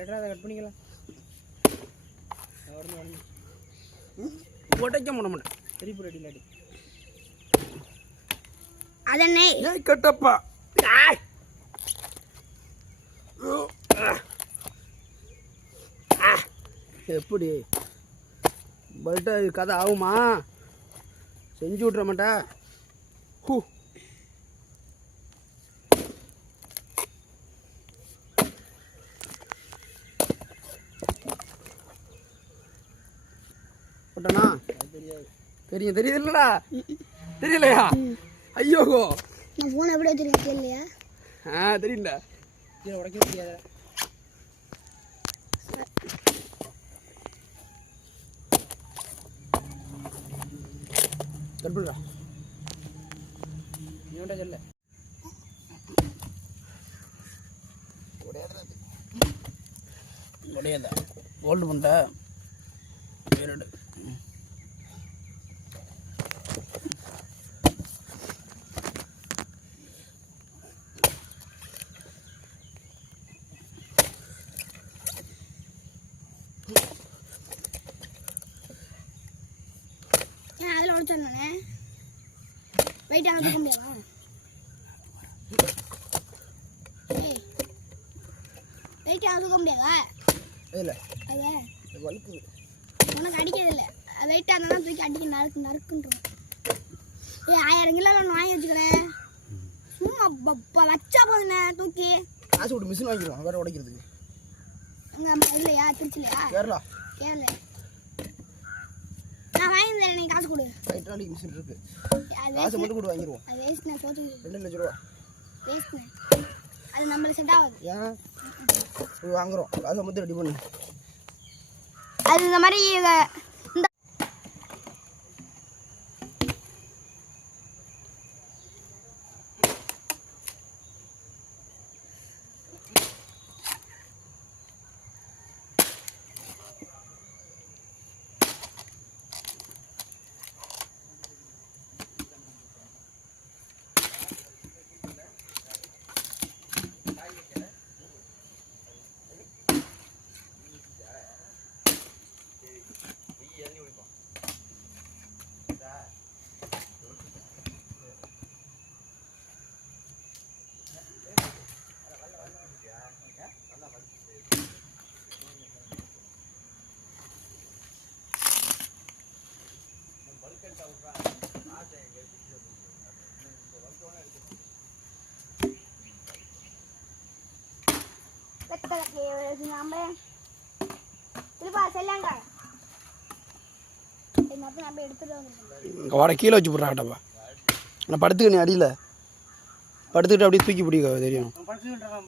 விரட்டா அதை கட் பண்ணிக்கலாம் உடைக்க முடிய மாட்டேன் திருப்பி ரெடி இல்லாட்டி அதென்ன ஏய் கட்டப்பா. எப்படி? பல்ட்ட கதை ஆகுமா? செஞ்சு விட்ற மாட்டா. ஹூ. தெரியும் தெரியுது இல்லடா தெரியலையா? ஐயோ நான் ஃபோன் எப்படி வச்சிருக்கேன் தெரியலையா? ஆ தெரியல கீழே உடைக்க முடியாத? கட் பண்ணுறா நீண்ட சொல்ல. உடையதா? கோல்டு பண்ணிட்ட வேறடு. ஏன் அதில் உடச்சிருந்தானே வெயிட் ஆக தூக்க முடியாதா வெயிட் ஆக முடியாதா இல்லை. அது வலிக்குது உனக்கு அடிக்கிறது இல்லை வெயிட்டாக இருந்தால் தூக்கி அடிக்க நறுக்கு நறுக்குன்றோம். ஏய் ஆயிரம் கிலோ ஒன்று வாங்கி வச்சுக்கிறேன் சும்மா வச்சா போதுண்ணே தூக்கி. காசு விட்டு மிஷின் வாங்கிடுவோம் வேற உடைக்கிறதுக்கு. அங்கே இல்லையா? திருச்சிலையா? கேரளா. கேளு நான் வாங்கி தரேன் நீ காசு கொடு ஹைட்ராலிக் மிஷின் இருக்கு. காசை மட்டும் கூட வாங்கிடுவோம் அது வேஸ்ட்ண்ணே சோத்துக்கு ரெண்டு லட்ச ரூபா. வேஸ்ட்ண்ணே அது நம்மளுக்கு செட் ஆகாது. ஏன்? போய் வாங்குறோம். காசை மட்டும் ரெடி பண்ணு. அது இந்த மாதிரி இத- இந்த திருப்பா செல்லாங்க எங்கள் கீழே வச்சு போடுறாங்கட்டப்பா நான் படுத்துக்க நீ அடியில். படுத்துக்கிட்டு அப்படியே தூக்கி பிடிக்க தெரியும்.